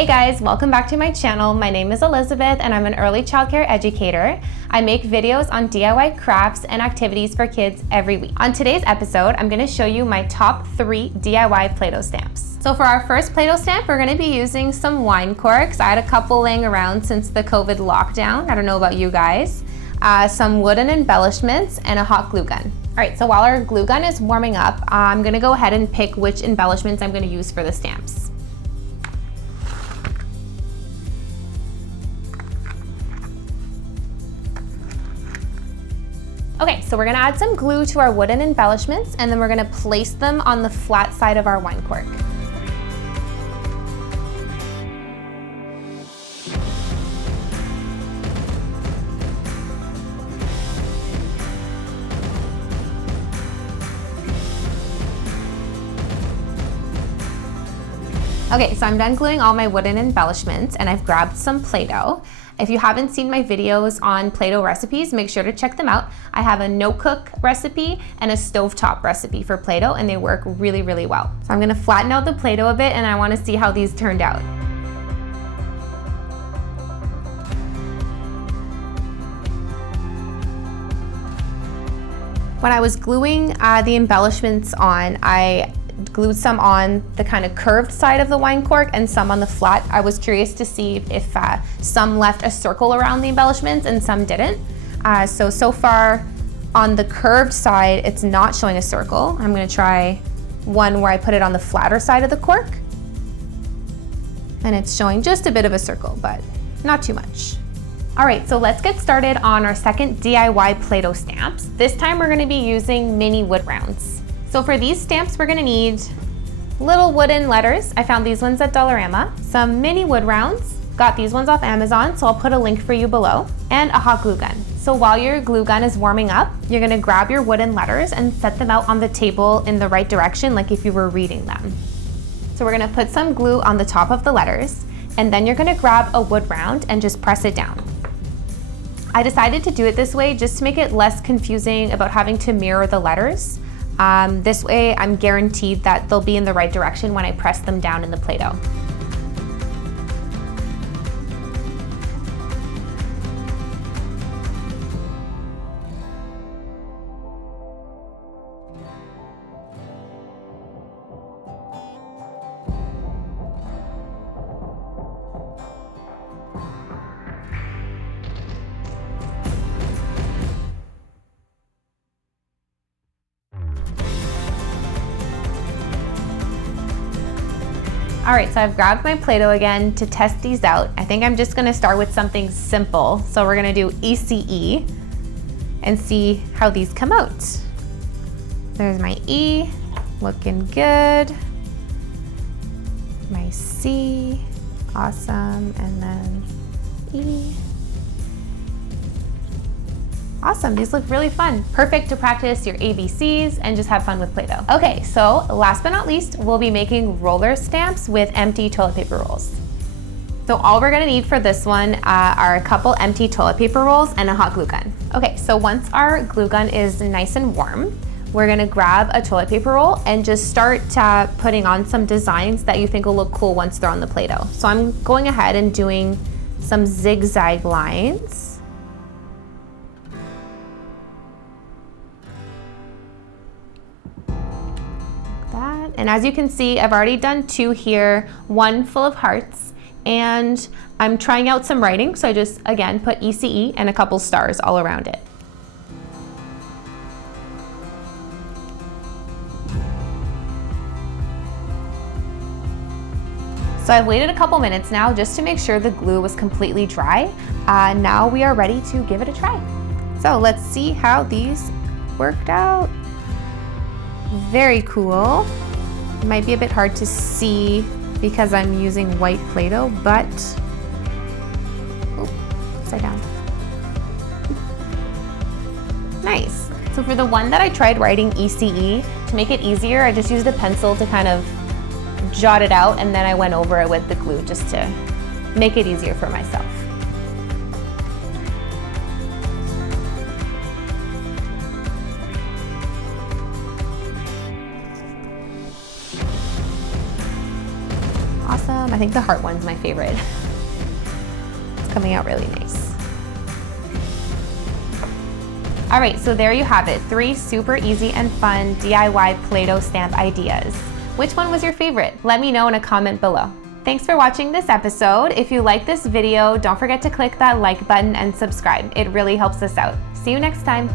Hey guys, welcome back to my channel. My name is Elizabeth and I'm an early childcare educator. I make videos on DIY crafts and activities for kids every week. On today's episode, I'm going to show you my top 3 DIY Play-Doh stamps. So for our first Play-Doh stamp, we're going to be using some wine corks. I had a couple laying around since the COVID lockdown. I don't know about you guys. Some wooden embellishments and a hot glue gun. All right, so while our glue gun is warming up, I'm going to go ahead and pick which embellishments I'm going to use for the stamps. Okay, so we're gonna add some glue to our wooden embellishments and then we're gonna place them on the flat side of our wine cork. Okay, so I'm done gluing all my wooden embellishments and I've grabbed some Play-Doh. If you haven't seen my videos on Play-Doh recipes, make sure to check them out. I have a no-cook recipe and a stovetop recipe for Play-Doh and they work really, really well. So I'm gonna flatten out the Play-Doh a bit and I wanna see how these turned out. When I was gluing the embellishments on, I glued some on the kind of curved side of the wine cork and some on the flat. I was curious to see if some left a circle around the embellishments and some didn't. So far on the curved side, it's not showing a circle. I'm gonna try one where I put it on the flatter side of the cork. And it's showing just a bit of a circle, but not too much. All right, so let's get started on our second DIY Play-Doh stamps. This time we're gonna be using mini wood rounds. So for these stamps, we're gonna need little wooden letters. I found these ones at Dollarama. Some mini wood rounds. Got these ones off Amazon, so I'll put a link for you below. And a hot glue gun. So while your glue gun is warming up, you're gonna grab your wooden letters and set them out on the table in the right direction, like if you were reading them. So we're gonna put some glue on the top of the letters, and then you're gonna grab a wood round and just press it down. I decided to do it this way just to make it less confusing about having to mirror the letters. This way I'm guaranteed that they'll be in the right direction when I press them down in the Play-Doh. All right, so I've grabbed my Play-Doh again to test these out. I think I'm just gonna start with something simple. So we're gonna do ECE and see how these come out. There's my E, looking good. My C, awesome, and then E. Awesome, these look really fun. Perfect to practice your ABCs and just have fun with Play-Doh. Okay, so last but not least, we'll be making roller stamps with empty toilet paper rolls. So all we're gonna need for this one are a couple empty toilet paper rolls and a hot glue gun. Okay, so once our glue gun is nice and warm, we're gonna grab a toilet paper roll and just start putting on some designs that you think will look cool once they're on the Play-Doh. So I'm going ahead and doing some zigzag lines. And as you can see, I've already done 2 here, 1 full of hearts, and I'm trying out some writing. So I just, again, put ECE and a couple stars all around it. So I've waited a couple minutes now just to make sure the glue was completely dry. Now we are ready to give it a try. So let's see how these worked out. Very cool. It might be a bit hard to see because I'm using white Play-Doh, but, oh, upside down. Nice. So for the one that I tried writing ECE, to make it easier, I just used a pencil to kind of jot it out, and then I went over it with the glue just to make it easier for myself. Awesome. I think the heart one's my favorite. It's coming out really nice. All right, so there you have it. 3 super easy and fun DIY Play-Doh stamp ideas. Which one was your favorite? Let me know in a comment below. Thanks for watching this episode. If you like this video, don't forget to click that like button and subscribe. It really helps us out. See you next time.